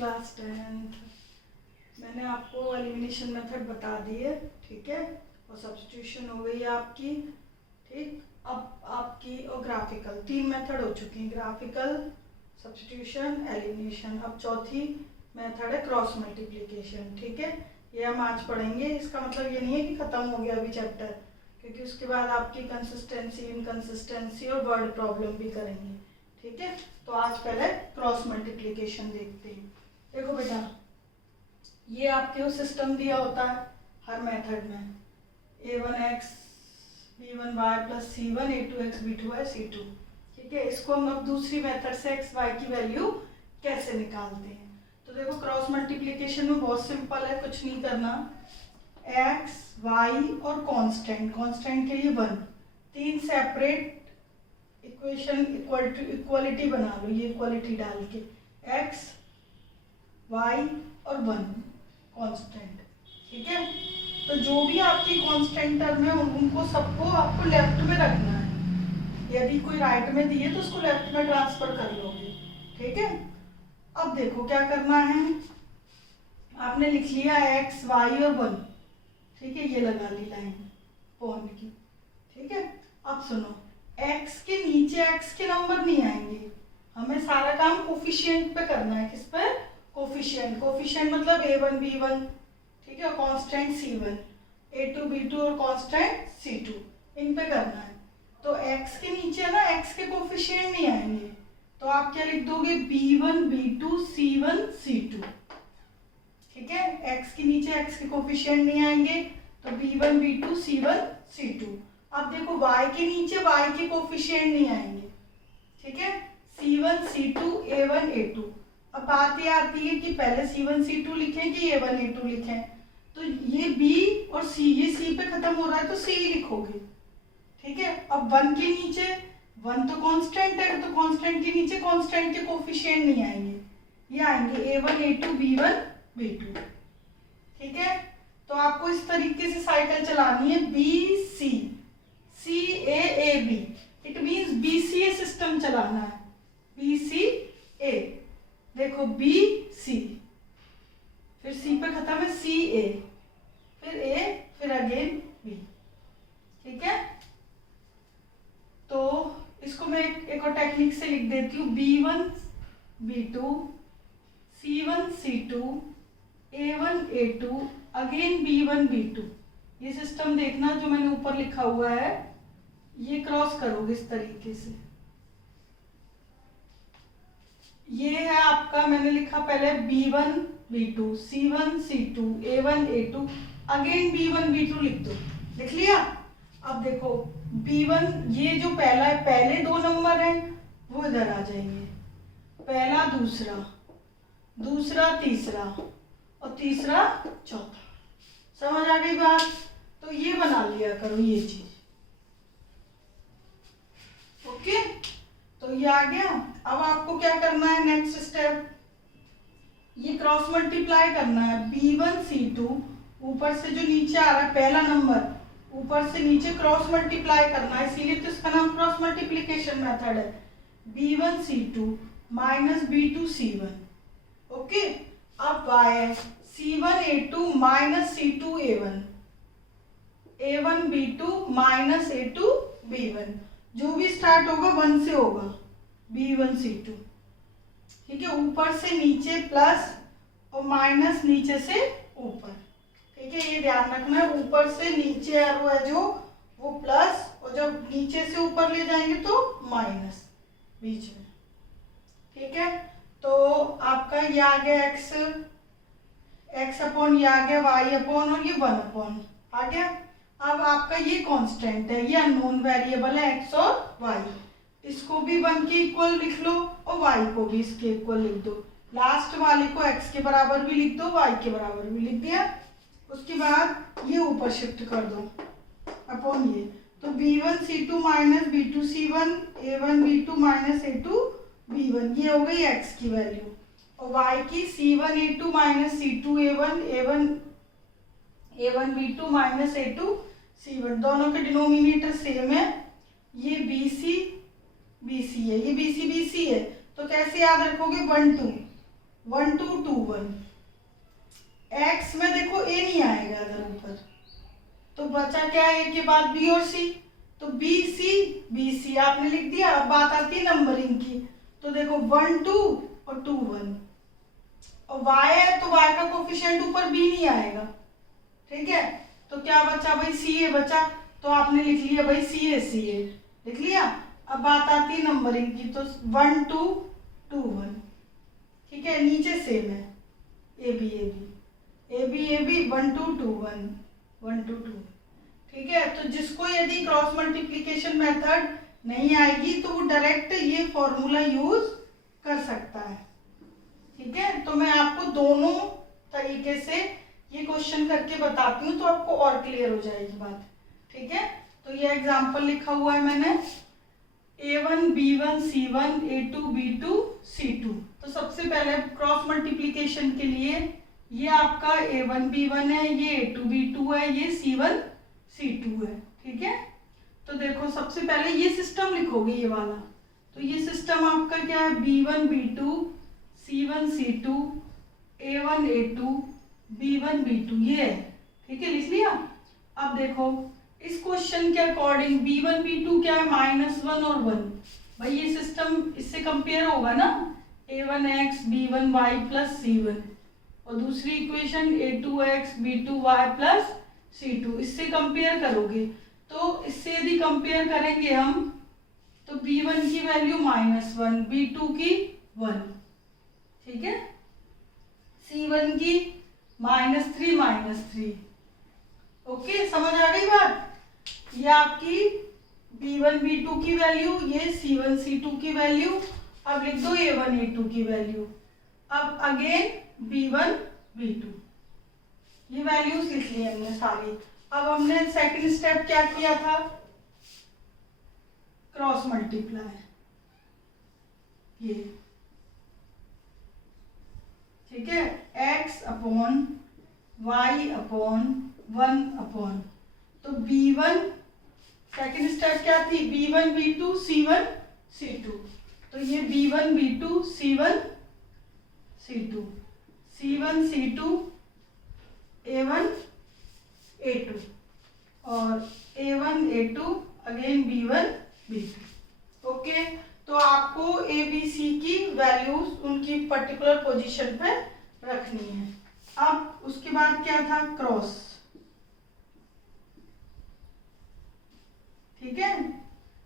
Class 10th। मैंने आपको elimination method बता दी है, ठीक है, और सब्स्टिट्यूशन हो गई है आपकी, ठीक। अब आपकी और ग्राफिकल 3 मेथड हो चुकी हैं, ग्राफिकल, सब्स्टिट्यूशन, एलिमिनेशन। अब चौथी मेथड है क्रॉस मल्टीप्लिकेशन, ठीक है। ये हम आज पढ़ेंगे। इसका मतलब ये नहीं है कि ख़त्म हो गया अभी चैप्टर, क्योंकि उसके बाद आपकी कंसिस्टेंसी, इनकंसिस्टेंसी और वर्ड प्रॉब्लम भी करेंगे, ठीक है। तो आज पहले क्रॉस मल्टीप्लिकेशन देखते हैं। देखो बेटा, ये आपके वो सिस्टम दिया होता है हर मेथड में, a1x b1y plus c1 a2x b2y c2, ठीक है। इसको हम अब दूसरी मेथड से x y की वैल्यू कैसे निकालते हैं। तो देखो क्रॉस मल्टीप्लिकेशन में बहुत सिंपल है, कुछ नहीं करना। x y और कांस्टेंट, कांस्टेंट के लिए 1, 3 सेपरेट इक्वेशन इक्वालिटी बना लो, ये इक्वालिटी डाल के x y और 1 कांस्टेंट, ठीक है। तो जो भी आपकी कांस्टेंट टर्म है उनको सबको आपको लेफ्ट में रखना है। यदि कोई राइट में दिए तो उसको लेफ्ट में ट्रांसफर कर लोगे, ठीक है। अब देखो क्या करना है, आपने लिख लिया x y और 1, ठीक है, ये लगा ली लाइन पॉइंट की, ठीक है। अब सुनो, x के नीचे x के नंबर नहीं आएंगे, हमें सारा काम कोफिशिएंट पे करना है। किस पे? कोफिशिएंट। कोफिशिएंट मतलब a1 b1, ठीक है, कांस्टेंट c1, a2 b2 और कांस्टेंट c2, इन पे करना है। तो x के नीचे ना x के कोफिशिएंट नहीं आएंगे, तो आप क्या लिख दोगे, b1 b2 c1 c2, ठीक है। x के नीचे x के कोफिशिएंट नहीं आएंगे तो b1 b2 c1 c2। अब देखो y के नीचे y के कोफिशिएंट नहीं आएंगे, ठीक है, c1 c2 a1 a2। अब बात ये आती है कि पहले c1 c2 लिखें कि a1 a2 लिखें। तो ये b और c, ये c पे खत्म हो रहा है तो c लिखोगे, ठीक है। अब 1 के नीचे 1 तो कांस्टेंट है, तो कांस्टेंट के नीचे कांस्टेंट के कोफिशिएंट नहीं आएंगे, ये आएंगे a1 a2 b1 b2, ठीक है। तो आपको इस तरीके से साइकिल चलानी है, b c c a a b, it means BCA system चलाना है, BCA। देखो b c, फिर c पे खत्म है c a, फिर a, फिर अगेन b, ठीक है। तो इसको मैं एक और टेक्निक से लिख देती हूँ, b1 b2 c1 c2 a1 a2 again b1 b2। ये सिस्टम देखना जो मैंने ऊपर लिखा हुआ है, ये क्रॉस करोगे इस तरीके से। ये है आपका, मैंने लिखा पहले b1 b2 c1 c2 a1 a2 again b1 b2 लिख दो, लिख लिया। अब देखो b1, ये जो पहला है, पहले 2 नंबर हैं वो इधर आ जाएंगे, पहला दूसरा, दूसरा तीसरा और तीसरा चौथा। समझ आ गई बात? तो ये बना लिया करो ये चीज, ओके। तो ये आ गया। अब आपको क्या करना है, नेक्स्ट स्टेप, ये क्रॉस मल्टीप्लाई करना है, b1 c2 ऊपर से जो नीचे आ रहा है पहला नंबर, ऊपर से नीचे क्रॉस मल्टीप्लाई करना है, इसीलिए तो इसका नाम क्रॉस मल्टीप्लिकेशन मेथड है। b1 c2 minus b2 c1, okay. अब y c1 a2 minus c2 a1, a1 b2 minus a2 b1, जो भी स्टार्ट होगा 1 से होगा, b1 c2, ठीक है। ऊपर से नीचे प्लस और माइनस नीचे से ऊपर, ठीक है, ये ध्यान रखना है। ऊपर से नीचे एरो है जो, वो प्लस, और जब नीचे से ऊपर ले जाएंगे तो माइनस बीच में, ठीक है। तो आपका ये आ गया x अपॉन, ये आ गया y अपॉन, और ये 1 अपॉन आ गया। अब आपका ये कांस्टेंट है, ये अननोन वेरिएबल है x और y, इसको भी 1 के इक्वल लिख लो और y को भी इसके इक्वल लिख दो। लास्ट वाले को x के बराबर भी लिख दो, y के बराबर भी लिख दिया। उसके बाद ये ऊपर शिफ्ट कर दो अपॉन ये, तो b1 c2 minus b2 c1 a1 b2 minus a2 b1, ये हो गई x की वैल्यू, और y की c1 a2 minus c2 a1 a1 b2 minus a2 c1, दोनों के डिनोमिनेटर सेम है। ये BC है, ये BC है, तो कैसे याद रखोगे, 1 2 1 2 2 1। एक्स में देखो ए नहीं आएगा अगर ऊपर, तो बचा क्या है ए के बाद बी और सी, तो बी सी आपने लिख दिया। अब बात आती है नंबरिंग की, तो देखो 1 2 और 2 1, और y है तो y का कोफिशिएंट ऊपर b नहीं आएगा, ठीक है। तो क्या बचा भाई, सी ए बचा, तो आपने लिख लिया भाई सी ए लिख लिया। अब बात आती है नंबरिंग की, तो 1 2 2 1, ठीक है। नीचे सेम है ए बी 1 2 2 1 1 2 2, ठीक है। तो जिसको यदि क्रॉस मल्टीप्लिकेशन मेथड नहीं आएगी तो वो डायरेक्ट ये फॉर्मूला यूज कर सकता है, ठीक है। तो मैं आपको दोनों तरीके से ये क्वेश्चन करके बताती हूँ, तो आपको और क्लियर हो जाएगी बात, ठीक है। तो ये एग्जांपल लिखा हुआ है मैंने, A1 B1 C1 A2 B2 C2। तो सबसे पहले क्रॉस मल्टीप्लिकेशन के लिए ये आपका A1 B1 है, ये A2 B2 है, ये C1 C2 है, ठीक है। तो देखो सबसे पहले ये सिस्टम लिखोगे ये वाला, तो ये सिस्टम आपका क्या है, B1 B2 C1 C2 A1 A2 B1 B2 ये है, ठीक है, लिख लिया। अब देखो इस क्वेश्चन के अकॉर्डिंग B1 B2 क्या है, -1 और 1, भाई ये सिस्टम इससे कंपेयर होगा ना, A1x B1y प्लस C1, और दूसरी equation A2x B2y plus C2, इससे कंपेयर करोगे। तो इससे यदि कंपेयर करेंगे हम, तो B1 की वैल्यू -1, B2 की 1, ठीक है, C1 की -3 ओके, समझ आ गई बात। ये आपकी B1 B2 की वैल्यू, ये C1 C2 की वैल्यू। अब लिख दो A1 A2 की वैल्यू। अब अगेन B1 B2, ये वैल्यूज लिख ली हमने सारी। अब हमने सेकंड स्टेप क्या किया था, क्रॉस मल्टीप्लाई, ये ठीक है, x upon y upon 1 upon, तो B1 सेकंड स्टेप क्या थी, B1 B2 C1 C2, तो ये B1 B2 C1 C2 C1 C2 A1 A2 और A1 A2 again B1 B2, okay. तो आपको ए बी सी की वैल्यूज उनकी पर्टिकुलर पोजीशन पे रखनी है। अब उसके बाद क्या था, क्रॉस, ठीक है।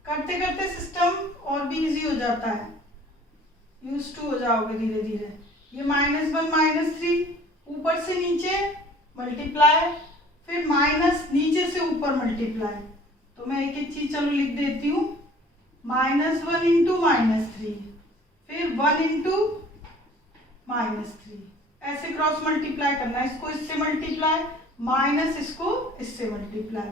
करते करते सिस्टम और भी इजी हो जाता है, यूज टू हो जाओगे धीरे धीरे। ये -1 -3 ऊपर से नीचे मल्टीप्लाई, फिर माइनस नीचे से ऊपर मल्टीप्लाई। तो मैं एक एक चीज चलो लिख देती हूँ, -1 इंटू -3, फिर 1 इंटू -3, ऐसे क्रॉस मल्टीप्लाई करना है। इसको इससे मल्टीप्लाई, माइनस इसको इससे मल्टीप्लाई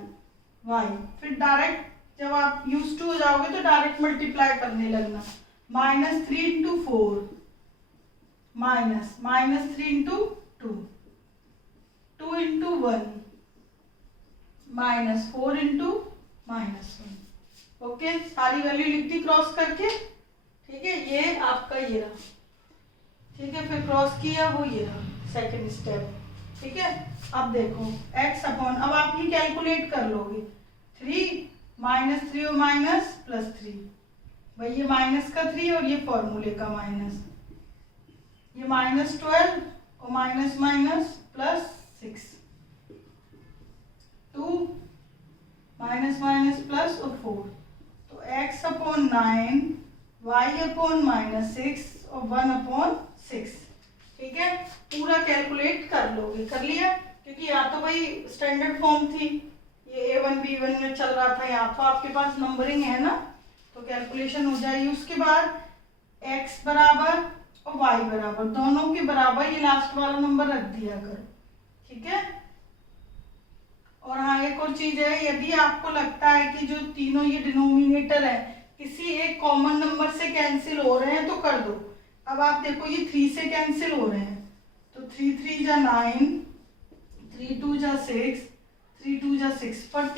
y, फिर डायरेक्ट जब आप यूज टू हो जाओगे तो डायरेक्ट मल्टीप्लाई करने लगना। -3 into 4 -3 into 2 2 into 1 -4 into -1, okay. सारी वैल्यू लिख दी क्रॉस करके, ठीक है। ये आपका ये रहा, ठीक है। फिर क्रॉस किया, वो ये रहा सेकंड स्टेप, ठीक है। अब देखो x अपॉन, अब आप ये कैलकुलेट कर लोगे, 3 -3 और माइनस +3, भाई ये माइनस का 3 और ये फॉर्मूले का माइनस, ये -12 और minus minus +6, 2 minus minus plus और 4, तो x अपॉन 9 y अपॉन -6 और 1 अपॉन 6, ठीक है। पूरा कैलकुलेट कर लोगे, कर लिया, क्योंकि यहाँ तो भाई स्टैंडर्ड फॉर्म थी, ये A1 B1 में चल रहा था, यहाँ तो आपके पास नंबरिंग है ना, तो कैलकुलेशन हो जाएगी। उसके बाद x बराबर और y बराबर, दोनों के बराबर ये लास्ट वाला नंबर रख दिया करो, ठीक है। और हाँ एक और चीज है, यदि आपको लगता है कि जो तीनों ये डिनोमिनेटर है किसी एक कॉमन नंबर से कैंसिल हो रहे हैं तो कर दो। अब आप देखो ये 3 से कैंसिल हो रहे हैं, तो 3 3 जा 9, 3 2 जा 6, 3 2 जा 6, पर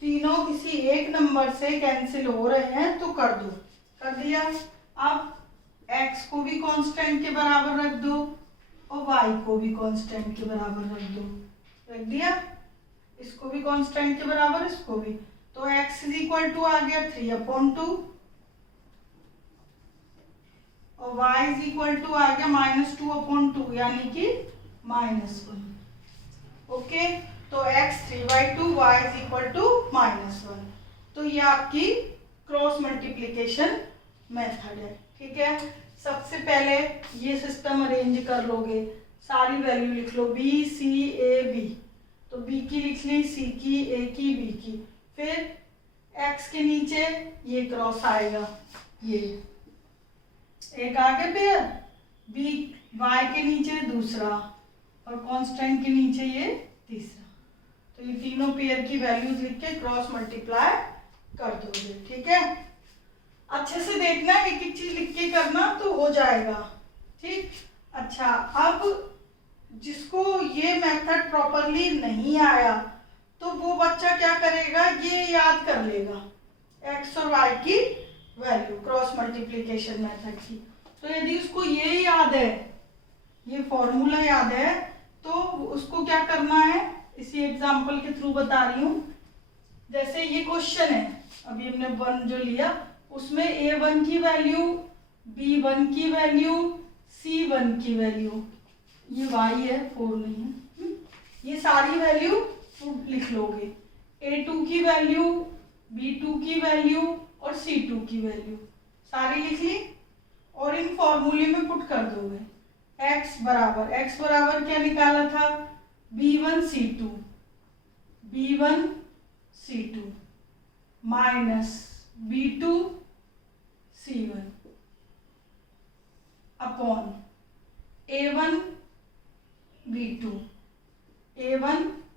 तीनों किसी एक नंबर से कैंसिल हो रहे हैं तो कर दो, कर दिया। अब x को भी कांस्टेंट के बराबर रख दो और y को भी कांस्टेंट के बराबर रख दो। रख दिया, इसको भी कांस्टेंट के बराबर, इसको भी। तो x इज इक्वल टू आ गया 3/2 और y इज इक्वल टू आ गया -2/2 यानी कि -1। ओके, तो x 3/2, y is equal to -1। तो ये आपकी क्रॉस मल्टीप्लिकेशन मेथड है। ठीक है, सबसे पहले ये सिस्टम अरेंज कर लोगे, सारी वैल्यू लिख लो b c a b। तो b की लिख ली, c की, a की, b की। फिर x के नीचे ये क्रॉस आएगा, ये एक आगे पेयर, b y के नीचे दूसरा और कांस्टेंट के नीचे ये तीसरा। तो ये तीनों पेयर की वैल्यूज लिख के क्रॉस मल्टीप्लाई कर दोगे। ठीक है, अच्छे से देखना, एक एक चीज लिख के करना तो हो जाएगा। ठीक, अच्छा, अब जिसको ये मेथड प्रॉपरली नहीं आया तो वो बच्चा क्या करेगा, ये याद कर लेगा x और y की वैल्यू क्रॉस मल्टीप्लिकेशन मेथड की। तो यदि उसको ये याद है, ये फॉर्मूला याद है, तो उसको क्या करना है, इसी एग्जांपल के थ्रू बता रही हूँ। जैसे ये क्वेश्चन है, अभी हमने 1 जो लिया, उसमें a1 की वैल्यू, b1 की वैल्यू, c1 की वैल्यू, ये y है, 4 नहीं है, ये सारी वैल्यू लिख लोगे। a2 की वैल्यू, b2 की वैल्यू और c2 की वैल्यू सारी लिख ली और इन फॉर्मूले में पुट कर दोगे। x बराबर क्या निकाला था, b1 c2 minus b2 c1 upon a1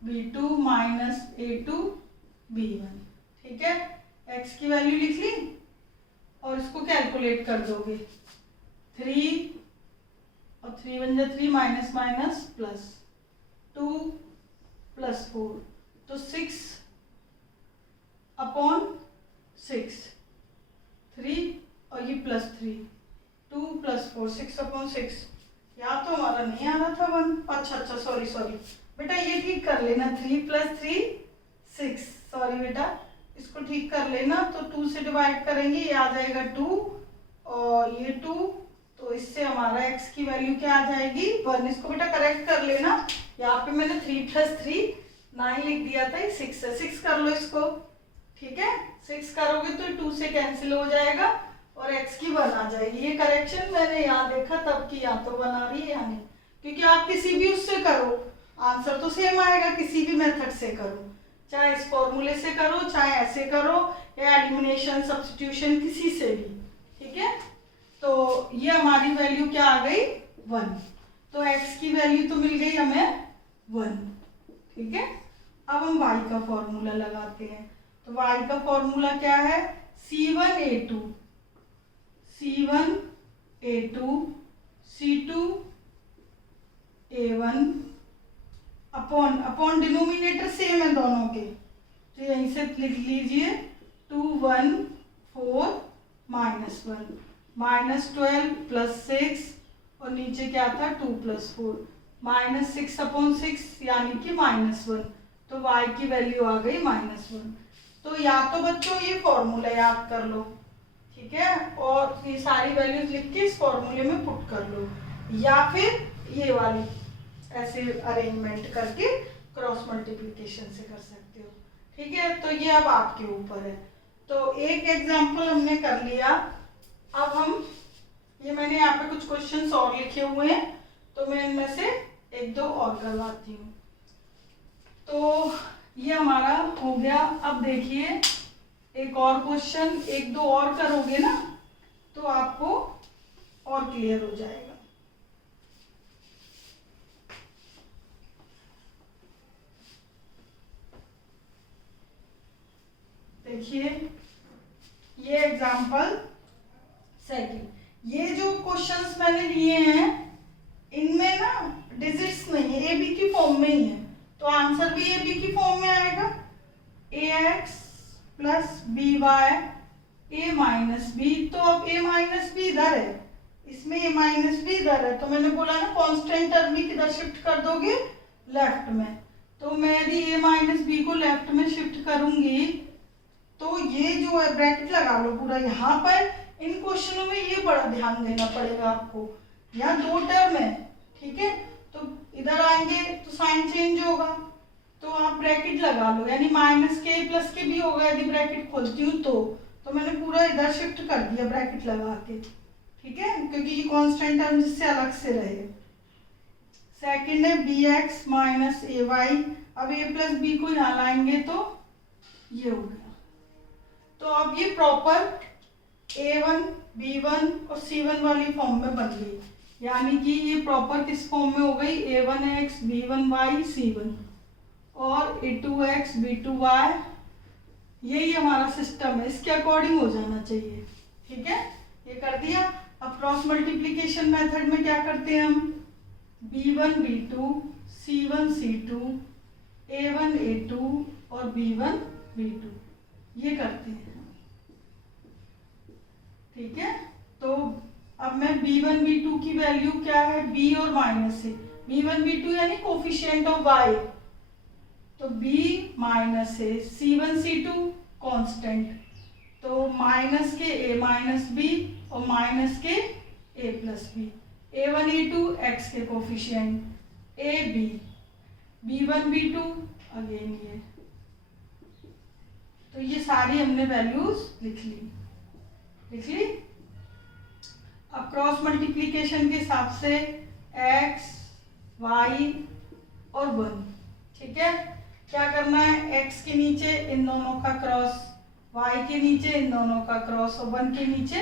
b2 minus a2 b1। ठीक है, x की वैल्यू लिख ली और इसको कैलकुलेट कर दोगे। 3 और 3 1 जा 3, माइनस माइनस प्लस, 2 + 4, तो 6 अपॉन 6, 3 और ये +3, 2 + 4, 6/6। यहाँ तो हमारा नहीं आ रहा था 1, अच्छा सॉरी बेटा, ये ठीक कर लेना, 3 + 3 6, सॉरी बेटा, इसको ठीक कर लेना। तो 2 से डिवाइड करेंगे, ये आ जाएगा 2 और ये 2, तो इससे हमारा x की वैल्यू क्या आ जाएगी, 1। इसको बेटा करेक्ट कर लेना, यहाँ पे मैंने 3 + 3 9 लिख दिया था, ये 6 है, 6 कर लो इसको। ठीक है, 6 करोगे तो 2 से कैंसिल हो जाएगा और x की 1 आ जाएगी। ये करेक्शन मैंने यहाँ देखा तब की, यहाँ तो 1 आ रही है, यहाँ नहीं, क्योंकि आप किसी भी उससे करो आंसर तो सेम आएगा, किसी भी मेथड से करो, चाहे इस फॉर्मूले से करो, चाहे ऐसे करो, या एलिमिनेशन सब्स्टिट्यूशन, किसी से भी। ठीक है, तो ये हमारी वैल्यू क्या आ गई, 1। तो x की वैल्यू तो मिल गई हमें 1। ठीक है, अब हम y का फॉर्मूला लगाते हैं। तो y का फॉर्मूला क्या है, c1 a2 c2 a1 upon denominator same है दोनों के, तो यहीं से लिख लीजिए 2 1 4 -1 -12 + 6 और नीचे क्या था 2 + 4 -6/6 यानी कि -1। तो y की वैल्यू आ गई -1। तो या तो बच्चों ये फॉर्मूला याद कर लो, ठीक है, और ये सारी वैल्यूज लिख के इस फॉर्मूले में पुट कर लो, या फिर ये वाली ऐसे अरेंजमेंट करके क्रॉस मल्टीप्लिकेशन से कर सकते हो। ठीक है, तो ये अब आपके ऊपर है। तो एक एग्जांपल हमने कर लिया, अब हम ये मैंने यहाँ पे कुछ क्वेश्चंस और लिखे हुए हैं, तो मैं इनमें से 1-2 और करवाती हूँ। तो ये हमारा हो गया। अब देखिए एक और क्वेश्चन, 1-2 और करोगे ना तो आपको और क्लियर हो जाएगा। देखिए ये एग्जांपल सेकंड, ये जो क्वेश्चंस मैंने लिए हैं इनमें ना डिजिट्स नहीं है, ए बी की फॉर्म में ही है, तो आंसर भी ए बी की फॉर्म में आएगा। ax + by a - b, तो अब a - b इधर है, इसमें a माइनस बी इधर है, तो मैंने बोला ना कांस्टेंट टर्म भी किधर शिफ्ट कर दोगे, लेफ्ट में। तो मैं यदि a माइनस बी को लेफ्ट में शिफ्ट करूंगी तो ये जो है ब्रैकेट लगा लो पूरा यहाँ पर। इन क्वेश्चनों में ये बड़ा ध्यान देना पड़ेगा आपको, यहाँ 2 टर्म है, ठीक है, तो इधर आएंगे तो साइन चेंज होगा, तो आप ब्रैकेट लगा लो, यानी माइनस के प्लस के भी होगा यदि ब्रैकेट खोलती हूँ तो मैंने पूरा इधर शिफ्ट कर दिया ब्रैकेट लगा के, ठीक है, क्योंकि ये कांस्टेंट टर्म जिससे अलग से रहे। सेकंड है बी एक्स माइनस ए वाई, अब ए प्लस बी को यहाँ लाएंगे तो ये हो गया। तो अब ये प्रॉपर a1, b1 और c1 वाली फॉर्म में बन गई, यानी कि ये प्रॉपर किस फॉर्म में हो गई, a1x b1y c1 और a2x b2y, यही हमारा सिस्टम है, इसके अकॉर्डिंग हो जाना चाहिए, ठीक है, ये कर दिया। अब क्रॉस मल्टीप्लीकेशन मेथड में क्या करते हैं हम, b1 b2 c1 c2 a1 a2 और b1 b2 ये करते हैं, ठीक है। तो अब मैं b1 b2 की वैल्यू क्या है, b और माइनस है, b1 b2 यानी कोफिशिएंट ऑफ y, तो b माइनस है, c1 c2 कांस्टेंट, तो माइनस के a माइनस b और माइनस के a plus b, a1 a2 x के coefficient a b, b1 b2 again ये, तो ये सारी हमने वैल्यूज लिख ली। अब क्रॉस मल्टीप्लीकेशन के हिसाब से x, y और 1, ठीक है, क्या करना है, x के नीचे इन दोनों का क्रॉस, y के नीचे इन दोनों का क्रॉस और 1 के नीचे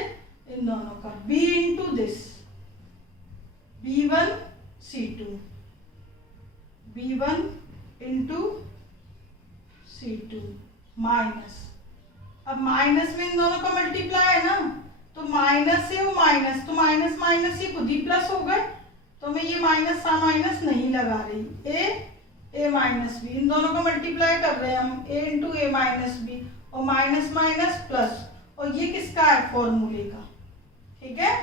इन दोनों का, b into this b1 c2, b1 into c2 minus, अब माइनस में इन दोनों का मल्टीप्लाई है ना, तो माइनस है वो माइनस, तो माइनस माइनस ये खुद ही प्लस हो गए, तो मैं ये माइनस सा माइनस नहीं लगा रही, ए माइनस बी, इन दोनों का मल्टीप्लाई कर रहे हैं हम, ए इंटू ए माइनस बी और माइनस माइनस प्लस, और ये किसका है, फॉर्मूले का, ठीक है।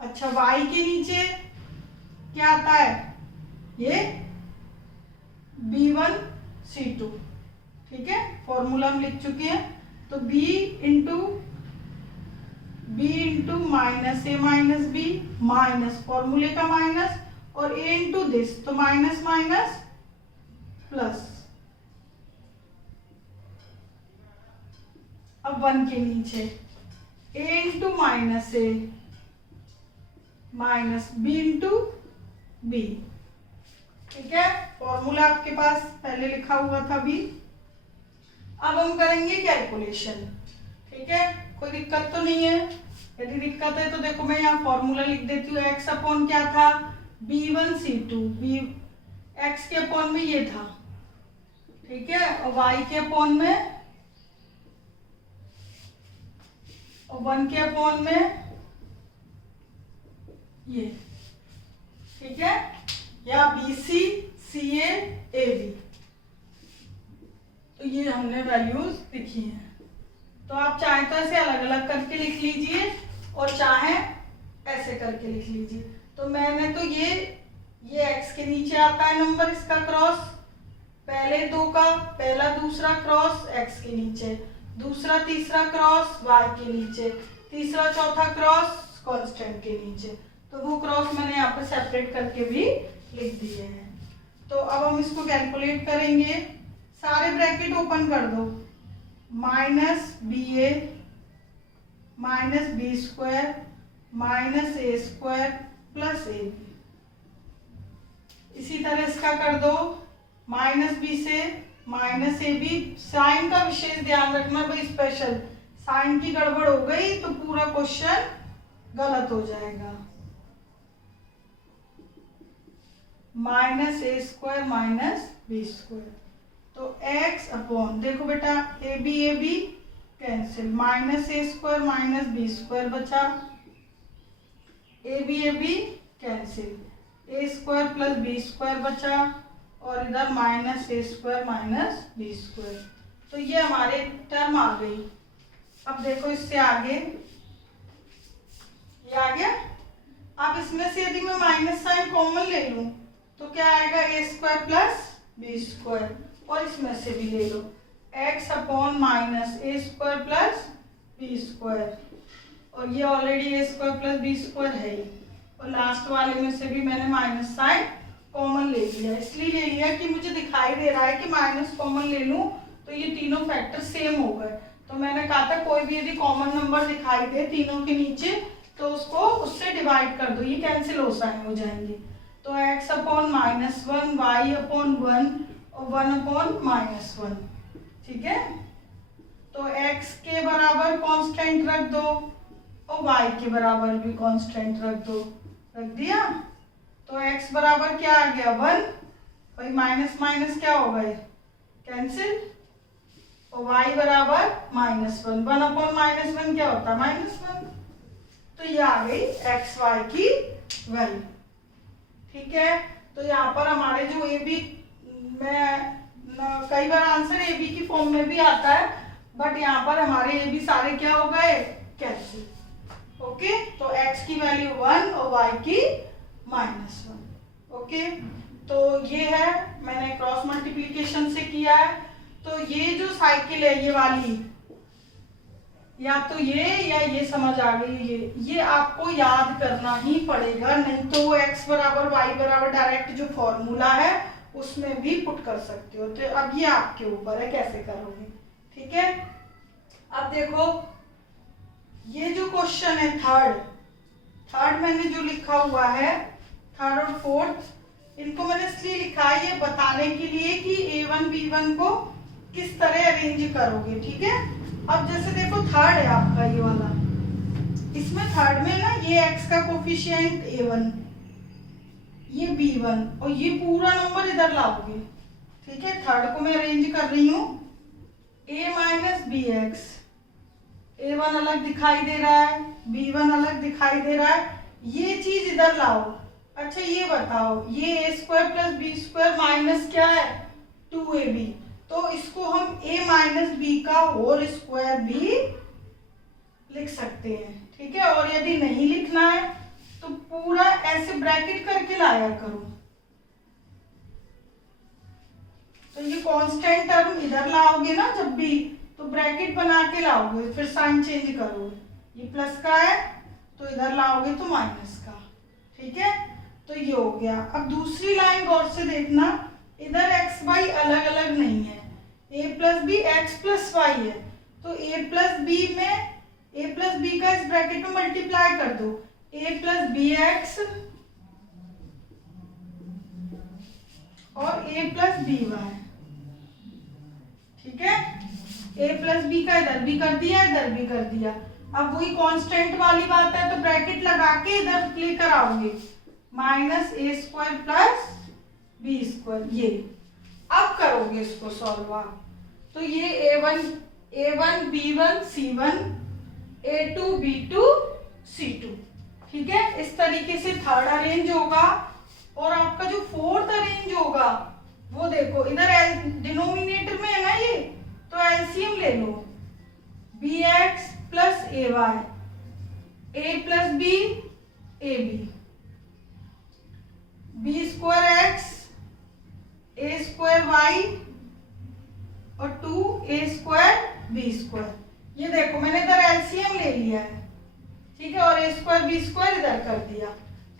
अच्छा y के नीचे क्या आता है, ये b1 c2, ठीक है, फॉर्मूला हम लिख चुके हैं, तो b into minus A minus B minus फॉर्मूले का माइनस और a इंटू दिस, तो माइनस माइनस प्लस, अब 1 के नीचे a into minus A minus b into B, ठीक है, फॉर्मूला आपके पास पहले लिखा हुआ था भी। अब हम करेंगे कैलकुलेशन, ठीक है, कोई दिक्कत तो नहीं है, यदि दिक्कत है तो देखो मैं यहाँ फॉर्मूला लिख देती हूँ, x अपॉन क्या था, b1 c2, b x के अपॉन में ये था, ठीक है, और y के अपॉन में और 1 के अपॉन में ये, ठीक है, या BC CA AB, तो ये हमने वैल्यूज लिखी हैं। तो आप चाहे तो ऐसे अलग अलग करके लिख लीजिए और चाहे ऐसे करके लिख लीजिए। तो मैंने तो ये x के नीचे आता है नंबर, इसका क्रॉस, पहले 2 का पहला दूसरा क्रॉस x के नीचे, दूसरा तीसरा क्रॉस y के नीचे, तीसरा चौथा क्रॉस कांस्टेंट के नीचे, तो वो क्रॉस मैंने यहाँ पे सेपरेट करके भी लिख दिए हैं। तो अब हम इसको कैलकुलेट करेंगे, सारे ब्रैकेट ओपन कर दो, minus B A minus B square minus A square plus A B, इसी तरह इसका कर दो, माइनस बी से माइनस ए बी, साइन का विशेष ध्यान रखना भाई, स्पेशल साइन की गड़बड़ हो गई तो पूरा क्वेश्चन गलत हो जाएगा, minus A square minus B square, तो x अपॉन, देखो बेटा A B cancel, minus A square minus B square बचा, A B cancel, A square plus B square बचा, और इधर minus A square minus B square, तो ये हमारे टर्म आ गई। अब देखो इससे आगे, ये आ गया, अब इसमें से यदि मैं माइनस साइन कॉमन ले लूं तो क्या आएगा, ए स्क्वायर प्लस बी स्क्वायर, और इसमें से भी ले लो x upon minus A square plus B square, और ये ऑलरेडी ए स्क्वायर प्लस बी स्क्वायर है ही, और लास्ट वाले में से भी मैंने माइनस साइन कॉमन ले लिया। इसलिए ले लिया कि मुझे दिखाई दे रहा है कि माइनस कॉमन ले लूं तो ये तीनों फैक्टर सेम हो गए। तो मैंने कहा था कोई भी यदि कॉमन नंबर दिखाई दे तीनों के नीचे तो उसको उससे डिवाइड कर दो, ये कैंसिल हो जाएंगे। तो x upon minus one, Y upon one और वन अपॉन माइनस वन, ठीक है। तो x के बराबर कांस्टेंट रख दो और y के बराबर भी कांस्टेंट रख दो, रख दिया। तो x बराबर क्या आ गया, वन, भाई माइनस माइनस क्या हो गए, कैंसिल, और y बराबर minus one, one upon minus one क्या होता है, माइनस वन। तो ये आ गई एक्स वाई की वैल्यू, ठीक है। तो यहाँ पर हमारे जो ए बी, कई बार आंसर ए बी की फॉर्म में भी आता है, बट यहाँ पर हमारे ए बी सारे क्या हो गए, कैंसिल, ओके। तो एक्स की वैल्यू वन और वाई की माइनस वन, ओके। तो ये है, मैंने क्रॉस मल्टीप्लीकेशन से किया है। तो ये जो साइकिल है ये वाली, या तो ये समझ आ गई, ये आपको याद करना ही पड़ेगा, नहीं तो वो x बराबर y बराबर डायरेक्ट जो फॉर्मूला है उसमें भी पुट कर सकते हो। तो अब ये आपके ऊपर है कैसे करोगे, ठीक है। अब देखो ये जो क्वेश्चन है थर्ड मैंने जो लिखा हुआ है, थर्ड और फोर्थ, इनको मैंने इसलिए लिखा है ये बताने के लिए कि a1 b1 को किस तरह अरेंज करोगे, ठीक है। अब जैसे देखो थर्ड है आपका ये वाला, इसमें थर्ड में ना ये x का कोफिशिएंट a1, ये b1 और ये पूरा नंबर इधर लाओगे, ठीक है। थर्ड को मैं अरेंज कर रही हूँ a minus B x, a1 अलग दिखाई दे रहा है, b1 अलग दिखाई दे रहा है, ये चीज इधर लाओ। अच्छा ये बताओ, ये a square plus B square minus क्या है, 2ab, तो इसको हम a माइनस बी का होल स्क्वायर भी लिख सकते हैं, ठीक है। और यदि नहीं लिखना है तो पूरा ऐसे ब्रैकेट करके लाया करो। तो ये कांस्टेंट टर्म इधर लाओगे ना जब भी, तो ब्रैकेट बना के लाओगे, फिर साइन चेंज करोगे, ये प्लस का है तो इधर लाओगे तो माइनस का, ठीक है। तो ये हो गया। अब दूसरी लाइन गौर से देखना, इधर x y अलग अलग नहीं है, a plus B X plus Y है, तो a प्लस बी में a प्लस बी का इस ब्रैकेट में मल्टीप्लाई कर दो, a प्लस बी एक्स और a प्लस बी वाई, ठीक है। a प्लस बी का इधर भी कर दिया इधर भी कर दिया। अब वही कांस्टेंट वाली बात है तो ब्रैकेट लगा के इधर लेकर आओगे, minus A square plus B square, ये अब करोगे इसको सॉल्व आप। तो ये a1 b1 c1 a2 b2 c2, ठीक है। इस तरीके से थर्ड अरेंज होगा। और आपका जो फोर्थ अरेंज होगा वो देखो, इधर डिनोमिनेटर में है ना ये, तो एलसीएम ले लो, bx plus ay, a plus b ab, b square X a square Y और 2a स्क्वायर बी स्क्वायर। ये देखो मैंने इधर एलसीएम ले लिया है, ठीक है, और a स्क्वायर बी स्क्वायर इधर कर दिया,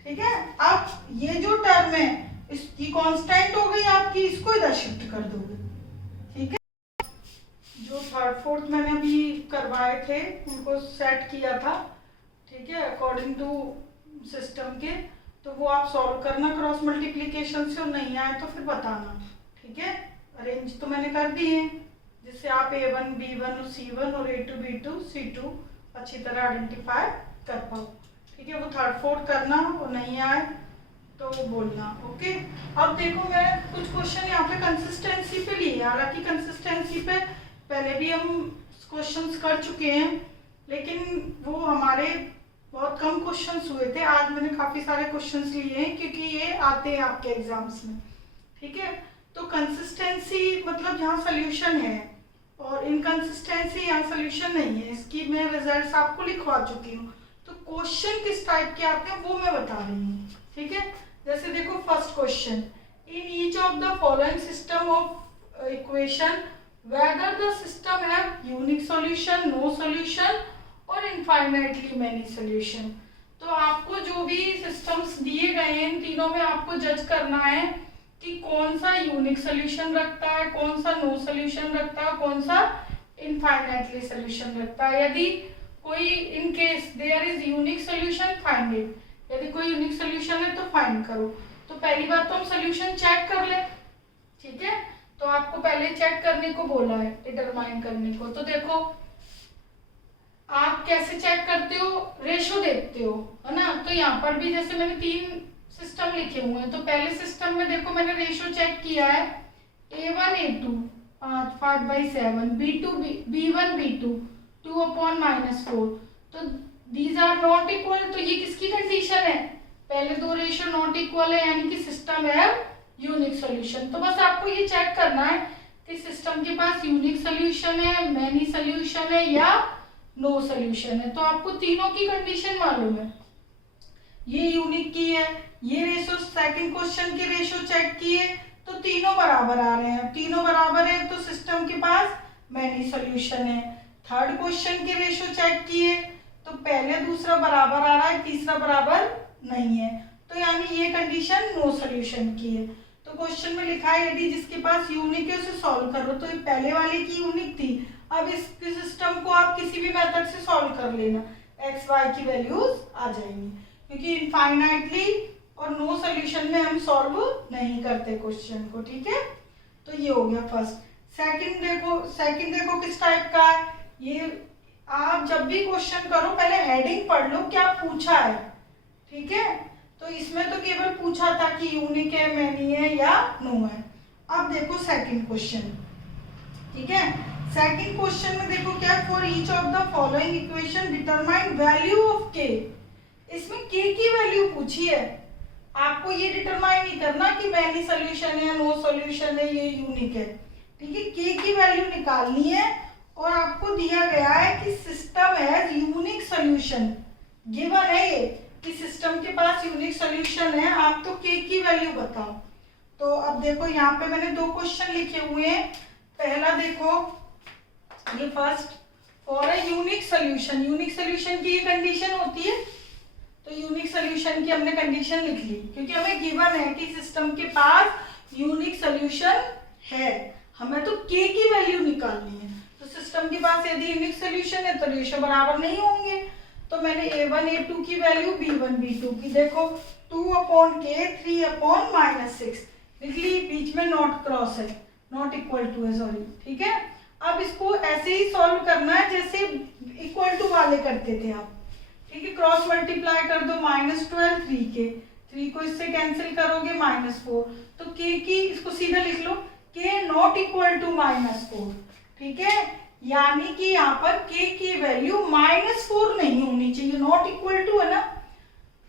ठीक है। अब ये जो टर्म है इसकी कांस्टेंट हो गई आपकी, इसको इधर शिफ्ट कर दोगे, ठीक है। जो थर्ड फोर्थ मैंने अभी करवाए थे उनको सेट किया था, ठीक है, अकॉर्डिंग टू सिस्टम के, तो वो आप सॉल्व करना क्रॉस मल्टीप्लिकेशन से, और नहीं आए तो फिर बताना, ठीक है। अरेंज तो मैंने कर दिए हैं जिससे आप a1 b1 c1 और a2 b2 c2 अच्छी तरह आइडेंटिफाई कर पाओ, ठीक है। वो थर्ड फोर्थ करना, और नहीं आए तो बोलना, ओके। अब देखो मैं कुछ क्वेश्चन यहाँ पे कंसिस्टेंसी पे लिए, हालांकि कंसिस्टेंसी पे पहले भी हम क्वेश्चंस कर चुके हैं, लेकिन वो हमारे बहुत कम क्वेश्चंस हुए थे। आज मैंने काफी सारे क्वेश्चंस लिए हैं क्योंकि ये आते हैं आपके एग्जाम्स में, ठीक है। तो कंसिस्टेंसी मतलब यहाँ सोल्यूशन है और इनकंसिस्टेंसी यहाँ सोल्यूशन नहीं है, इसकी मैं रिजल्ट्स आपको लिखवा चुकी हूँ। तो क्वेश्चन किस टाइप के आते हैं वो मैं बता रही हूँ, ठीक है। जैसे देखो first question, in each of the following system of equation whether the system have unique solution, no solution और इनफाइनाइटली मेनी सॉल्यूशन। तो आपको जो भी सिस्टम्स दिए गए हैं इन तीनों में आपको जज करना है कि कौन सा यूनिक सॉल्यूशन रखता है, कौन सा नो सॉल्यूशन रखता है, कौन सा इनफाइनाइटली सॉल्यूशन रखता है। यदि कोई in case there is unique solution find it, यदि कोई यूनिक सॉल्यूशन है तो फाइंड करो। तो पहली बात तो हम सॉल्यूशन चेक कर ले, ठीक है। तो आपको पहले चेक करने को बोला है, डिटरमाइन करने को। तो देखो आप कैसे चेक करते हो, रेशो देखते हो, है ना। तो यहाँ पर भी जैसे मैंने 3 सिस्टम लिखे हुए हैं, तो पहले सिस्टम में देखो मैंने रेशो चेक किया है A1 A2 5/7, B2 B1 B2 2/-4। तो दीज आर नॉट इक्वल, तो ये किसकी कंडीशन है, पहले 2 रेशो नॉट इक्वल है, यानी कि सिस्टम है यूनिक सॉल्यूशन। तो बस आपको ये चेक करना है कि सिस्टम के पास यूनिक सॉल्यूशन है, मैनी सॉल्यूशन है या नो सॉल्यूशन है। तो आपको तीनों की कंडीशन मालूम है, ये यूनिक की है, ये रेशो सेकंड क्वेश्चन के रेशो चेक किए तो तीनों बराबर आ रहे हैं, तीनों बराबर है तो सिस्टम के पास मैनी सॉल्यूशन है। थर्ड क्वेश्चन के रेशो चेक किए तो पहले दूसरा बराबर आ रहा है, तीसरा बराबर नहीं है, तो यानी ये कंडीशन नो सॉल्यूशन की है। तो क्वेश्चन में लिखा है यदि जिसके पास यूनिक है उसे सॉल्व करो, तो ये पहले वाले की यूनिक थी, अब इस सिस्टम को आप किसी भी मेथड से सॉल्व कर लेना, एक्स वाई की वैल्यूज आ जाएंगी, क्योंकि इनफाइनाइटली और नो सॉल्यूशन में हम सॉल्व नहीं करते क्वेश्चन को, ठीक है। तो ये हो गया फर्स्ट। सेकंड देखो किस टाइप का है ये। आप जब भी क्वेश्चन करो पहले हेडिंग पढ़ लो क्या पूछा है, ठीक है। तो इसमें तो केवल पूछा था कि यूनिक है, मैनी है या नो है। अब देखो सेकंड क्वेश्चन, ठीक है। सेकंड क्वेश्चन में देखो क्या, for each of the following equation determine value of के। इसमें के की वैल्यू पूछी है, आपको ये डिटरमाइन नहीं करना कि मैनी सॉल्यूशन है, नो सॉल्यूशन है, ये यूनिक है, ठीक है। के की वैल्यू निकालनी है और आपको दिया गया है कि system has unique solution, given है ये कि सिस्टम के पास यूनिक सॉल्यूशन है, आप तो के की वैल्यू बताओ। तो अब देखो यहाँ पे मैंने 2 क्वेश्चन लिखे हुए हैं। पहला देखो ये first, for a unique solution, unique solution की ये कंडीशन होती है, तो यूनिक सॉल्यूशन की हमने कंडीशन लिख ली क्योंकि हमें गिवन है कि सिस्टम के पास यूनिक सॉल्यूशन है, हमें तो के की वैल्यू निकालनी है। तो सिस्टम के पास यदि यूनिक सॉल्यूशन है तो रेशो बराबर नहीं होंगे, तो मैंने A1 A2 की वैल्यू B1 B2 की देखो 2/k 3/-6 लिख ली, बीच में नॉट क्रॉस है, नॉट इक्वल टू है, सॉरी, ठीक है। अब इसको ऐसे ही सॉल्व करना है जैसे इक्वल टू वाले करते थे आप, ठीक है। क्रॉस मल्टीप्लाई कर दो, -12 3k, 3 को इससे कैंसिल करोगे -4, तो k की इसको सीधा लिख लो k नॉट इक्वल टू -4, ठीक है। यानी कि यहाँ पर k की वैल्यू -4 नहीं होनी चाहिए, नॉट इक्वल टू है ना।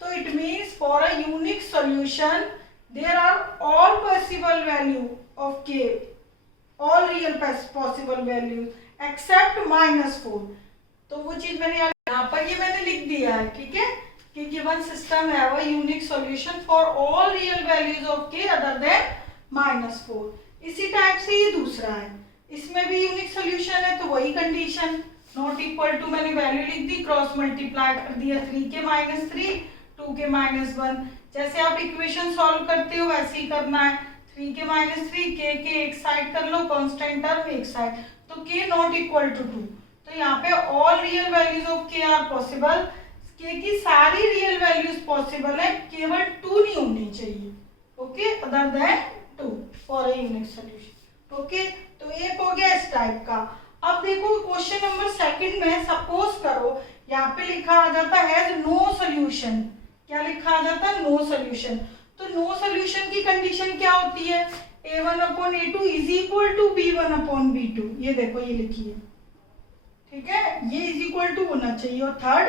तो it means for a unique solution there are all possible value of k, all real possible values except -4। तो वो चीज मैंने यहाँ पर ये मैंने लिख दिया है, ठीक है, कि गिवन सिस्टम है वो unique solution for all real values of k other than -4। इसी टाइप से ये दूसरा है, इसमें भी यूनिक सॉल्यूशन है तो वही कंडीशन, नॉट इक्वल टू मैंने वैल्यू लिख दी, क्रॉस मल्टीप्लाई कर दिया, 3k -3 2k -1, जैसे आप इक्वेशन सॉल्व करते हो वैसे ही करना है, 3k -3 k एक साइड कर लो, कांस्टेंट टर्म एक साइड, तो k नॉट इक्वल टू 2। तो यहाँ पे all real values of k are possible, k की सारी रियल वैल्यूज पॉसिबल है, केवल 2 नहीं होनी चाहिए, okay, other than 2 for a unique solution, okay. तो एक हो गया इस टाइप का। अब देखो क्वेश्चन नंबर सेकंड में सपोज करो यहाँ पे लिखा आ जाता है नो सॉल्यूशन, क्या लिखा आ जाता है, नो सॉल्यूशन। तो नो सॉल्यूशन की कंडीशन क्या होती है, A1/A2 is equal to B1/B2, ये देखो ये लिखी है, ठीक है, ये इज इक्वल टू होना चाहिए और थर्ड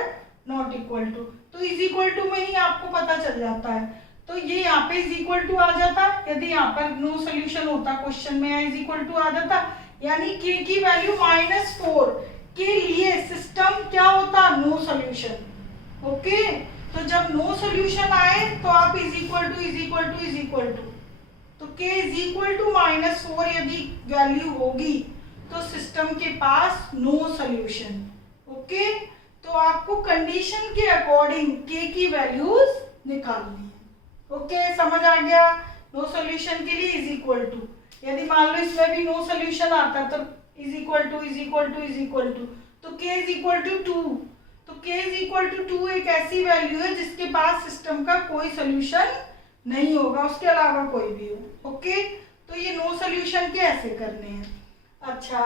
नॉट इक्वल टू, तो इज इक्वल टू में ही आपको पता चल जाता है। तो ये यहाँ पे इज इक्वल टू आ जाता, यदि यहाँ पर नो सोल्यूशन होता क्वेश्चन में इज इक्वल टू आ जाता, यानी k की वैल्यू -4 के लिए सिस्टम क्या होता, नो सोल्यूशन, ओके, तो जब नो सोल्यूशन आए तो आप is equal to is equal to is equal to, तो k इज इक्वल टू -4 यदि वैल्यू होगी तो सिस्टम के पास नो सोल्यूशन। ओके, तो आपको कंडीशन के अकॉर्डिंग k की वैल्यूज निकालनी है। ओके, समझ आ गया। नो सोल्यूशन के लिए इज इक्वल टू, यदि मान लो इसमें भी नो सोल्यूशन आता है तो is equal to is equal to is equal to, तो k इज इक्वल टू 2, तो k इज इक्वल टू 2 एक ऐसी वैल्यू है जिसके पास सिस्टम का कोई सोल्यूशन नहीं होगा, उसके अलावा कोई भी हो। ओके, तो ये नो सोल्यूशन के ऐसे करने हैं। अच्छा,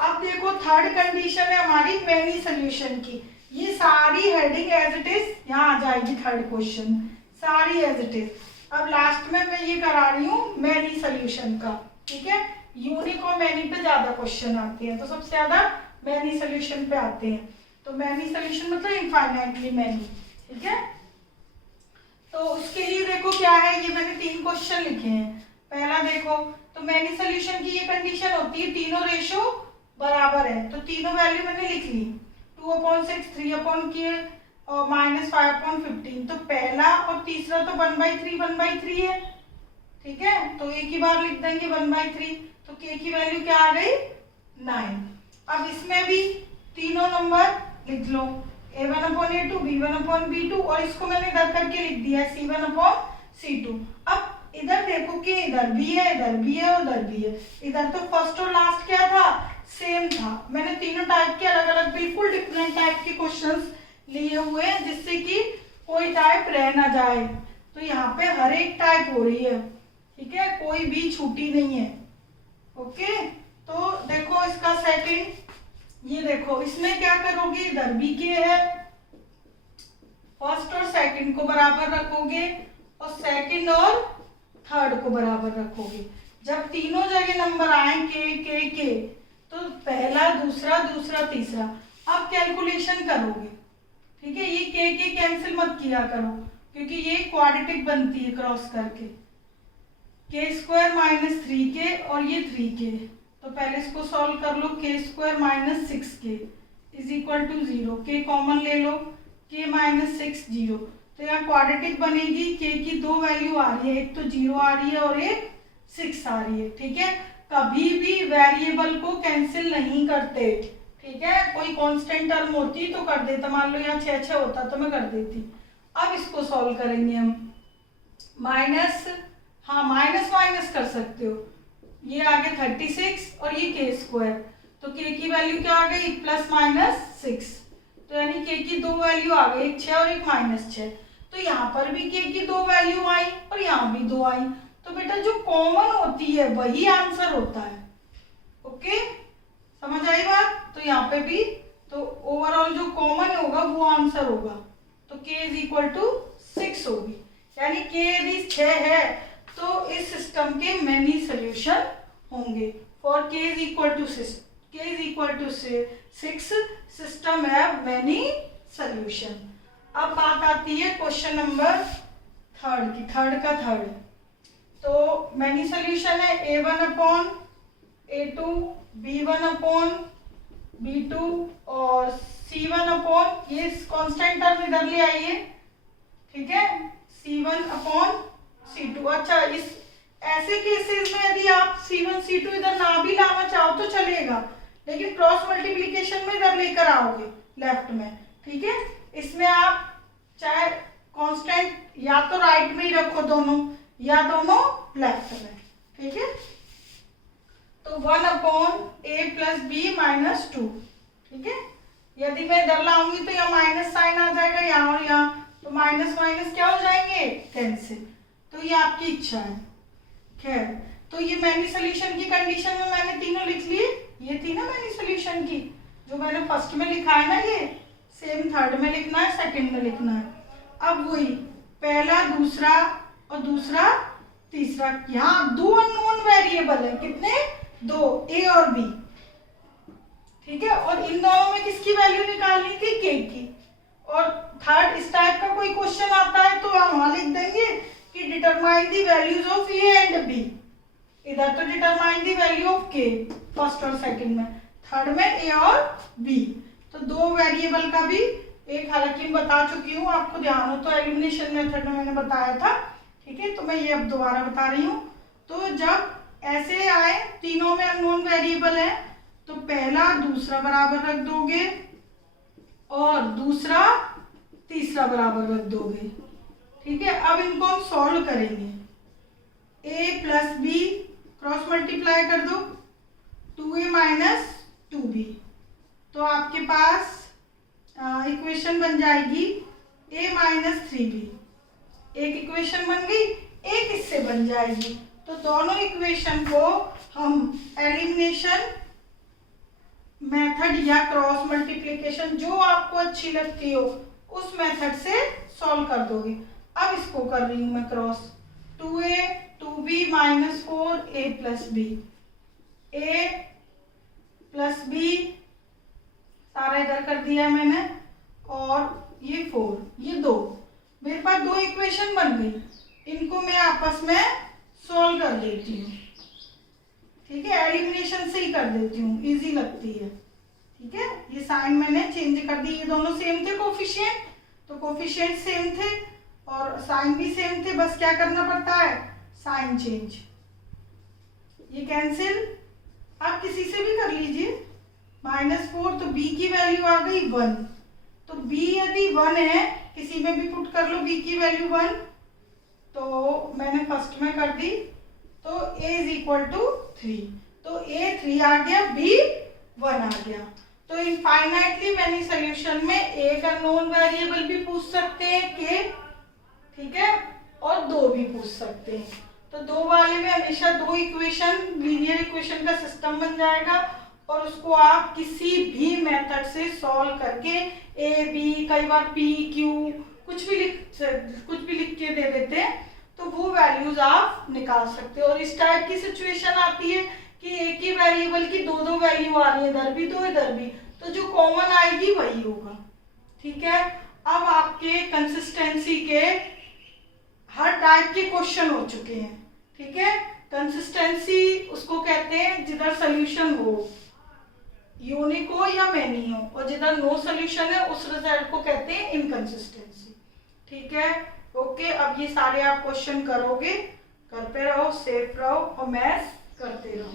अब देखो थर्ड कंडीशन है हमारी मैनी सोल्यूशन की। ये सारी हेडिंग एज इट इज यहाँ आ जाएगी, थर्ड क्वेश्चन सारी एज इट इज। अब लास्ट में मैं ये करा रही हूँ मैनी सोल्यूशन का, ठीक है। यूनिक और मैनी पे ज्यादा क्वेश्चन आते हैं, तो सबसे ज्यादा मैनी सोल्यूशन पे आते हैं। तो मैनी सोल्यूशन मतलब इनफाइनाइटली मैनी, ठीक है। तो उसके लिए देखो क्या है, ये मैंने 3 क्वेश्चन लिखे हैं। पहला देखो, तो मैनी सोल्यूशन की ये कंडीशन होती है तीनों रेशो बराबर है, तो तीनों वैल्यू मैंने लिख ली, 2/6, 3/k और -5/15। तो पहला और तीसरा तो 1/3 है, ठीक है, तो एक ही बार लिख देंगे 1/3, तो k की वैल्यू क्या आ गई 9। अब इसमें भी तीनों नंबर लिख लो, a1/a2, b1/b2 और इसको मैंने इधर करके लिख दिया है c1/c2। अब इधर देखो कि इधर भी है, इधर भी है, उधर भी है। इधर तो फर्स्ट और लास्ट क्या था, सेम था। मैंने तीनों टाइप के अलग अलग बिल्कुल डिफरेंट टाइप के क्वेश्चंस लिए हुए हैं जिससे कि कोई टाइप रह ना जाए। तो यहाँ पे हर एक टाइप हो रही है, ठीक है, कोई भी छूटी नहीं है। ओके, तो देखो इसका सेकंड, ये देखो इसमें क्या करोगे, इधर भी के है, फर्स्ट और सेकंड को बराबर रखोगे और सेकंड और थर्ड को बराबर रखोगे। जब तीनों जगह नंबर आए के तो पहला, दूसरा, दूसरा, तीसरा। अब कैलकुलेशन करोगे, ठीक है, ये के कैंसिल मत किया करो क्योंकि ये क्वाड्रेटिक बनती है क्रॉस करके, k² - 3k और ये 3k। तो पहले इसको सॉल्व कर लो, k² - 6k is equal to 0, k common ले लो, k - 6 0। तो यहाँ क्वाड्रेटिक बनेगी, k की 2 वैल्यू आ रही है, एक तो 0 आ रही है और एक 6 आ रही है, ठीक है। कभी भी वेरिएबल को कैंसिल नहीं करते, ठीक है। कोई कांस्टेंट टर्म होती तो कर देता, मान लो यहाँ 6 होता तो मैं कर देती। अब इसको सॉल्व करेंगे हम, माइनस, हाँ माइनस कर सकते हो, ये आ गया 36 और ये k², तो k की वैल्यू क्या आ गई +/6, तो यानी k की 2 वैल्यू आ गई, एक 6 और एक -6। तो यहाँ पर भी k की 2 वैल्यू आई और यहाँ भी 2 आई, तो बेटा जो कॉमन होती है वही आंसर होता है। ओके, समझ आई बात। तो यहाँ पे भी तो ओवरऑल जो कॉमन होगा वो आंसर होगा, तो k = 6 होगी, यानी k यदि 6 है तो इस सिस्टम के मैनी सोल्यूशन होंगे। For k = 6 system have many solution. अब बात आती है क्वेश्चन नंबर थर्ड की, थर्ड। तो मैनी सोल्यूशन है a1/a2, b1/b2 और c1/ ये कांस्टेंट टर्म इधर ले आइए, ठीक है, c1/c2। अच्छा, इस ऐसे केसेस में यदि आप c1 c2 इधर ना भी लाना चाहो तो चलेगा, लेकिन क्रॉस मल्टीप्लिकेशन में इधर लेकर आओगे लेफ्ट में, ठीक है। इसमें आप चाहे कांस्टेंट या तो राइट में ही रखो दोनों, या दोनों लेफ्ट में, ठीक है। तो 1/a + b - 2, ठीक है। यदि मैं इधर लाऊंगी तो यहाँ माइनस साइन आ जाएगा, यहाँ और यहाँ, तो माइनस क्या हो जाएंगे, कैंसिल। तो ये आपकी इच्छा है, खैर। तो ये मैनी सोल्यूशन की कंडीशन में मैंने तीनों लिख लिए, ये थी ना मैनी सोल्यूशन की, जो मैंने फर्स्ट में लिखा है ना, ये सेम थर्ड में लिखना है, सेकंड में लिखना है। अब वही पहला, दूसरा और दूसरा, तीसरा। यहाँ 2 अननोन वेरिएबल है, कितने, 2, a और b, ठीक है। और इन दोनों में किसकी वैल्यू निकालनी थी, k की। और थर्ड इस टाइप का कोई क्वेश्चन आता है तो हम वहां लिख देंगे कि determine the values of a and b। इधर तो determine the value of k first और सेकंड में, थर्ड में a और b। तो 2 वेरिएबल का भी एक हालांकि मैं बता चुकी हूँ, आपको ध्यान हो तो एलिमिनेशन मेथड में मैंने बताया था, ठीक है। तो मैं ये अब दोबारा बता रही हूँ। तो जब ऐसे आए, तीनों में अननोन वेरिएबल है, तो पहला दूसरा बराबर रख दोगे और दूसरा तीसरा बराबर रख दोगे, ठीक है। अब इनको हम सॉल्व करेंगे। a plus B cross multiply कर दो, 2a माइनस 2b, तो आपके पास इक्वेशन बन जाएगी a माइनस 3b। एक इक्वेशन बन गई, एक इससे बन जाएगी। तो दोनों इक्वेशन को हम एलिमिनेशन मेथड या क्रॉस मल्टीप्लिकेशन, जो आपको अच्छी लगती हो उस मेथड से सॉल्व कर दोगे। अब इसको कर रही हूं मैं cross, 2a 2b minus 4a plus B, a plus B सारा इधर कर दिया मैंने, और ये 4, ये 2, मेरे पास दो इक्वेशन बन गई। इनको मैं आपस में सॉल्व कर देती हूँ, ठीक है। एलिमिनेशन से ही कर देती हूँ, इजी लगती है, ठीक है। ये साइन मैंने चेंज कर दी, ये दोनों सेम थे कोफिशिएंट, तो कोफिशिएंट सेम थे और साइन भी सेम थे, बस क्या करना पड़ता है, साइन चेंज। ये कैंसिल, आप किसी से भी कर लीजिए। -4, तो b की वैल्यू आ गई 1, तो b यदि 1 है, किसी में भी पुट कर लो b की वैल्यू 1, तो मैंने फर्स्ट में कर दी, तो a इज इक्वल टू 3, तो a 3 आ गया, b 1 आ गया। तो इनफाइनाइटली मैनी सोल्यूशन में एक अननोन वेरिएबल भी पूछ सकते हैं के, ठीक है, और दो भी पूछ सकते हैं। तो दो वाले में हमेशा दो इक्वेशन, लीनियर इक्वेशन का सिस्टम बन जाएगा और उसको आप किसी भी मेथड से सॉल्व करके ए बी, कई बार पी क्यू कुछ भी लिख के दे देते हैं, तो वो वैल्यूज आप निकाल सकते हो। और इस टाइप की सिचुएशन आती है कि एक ही वेरिएबल की दो दो वैल्यू आ रही है, इधर भी दो इधर भी, तो जो कॉमन आएगी वही होगा, ठीक है। अब आपके कंसिस्टेंसी के हर टाइप के क्वेश्चन हो चुके हैं, ठीक है। कंसिस्टेंसी उसको कहते हैं जिधर सोल्यूशन हो, यूनिक हो या मैनी हो, और जिधर नो सोल्यूशन है उस रिजल्ट को कहते हैं इनकंसिस्टेंसी, ठीक है। ओके, अब ये सारे आप क्वेश्चन करोगे, करते रहो, सेफ रहो और मैथ्स करते रहो।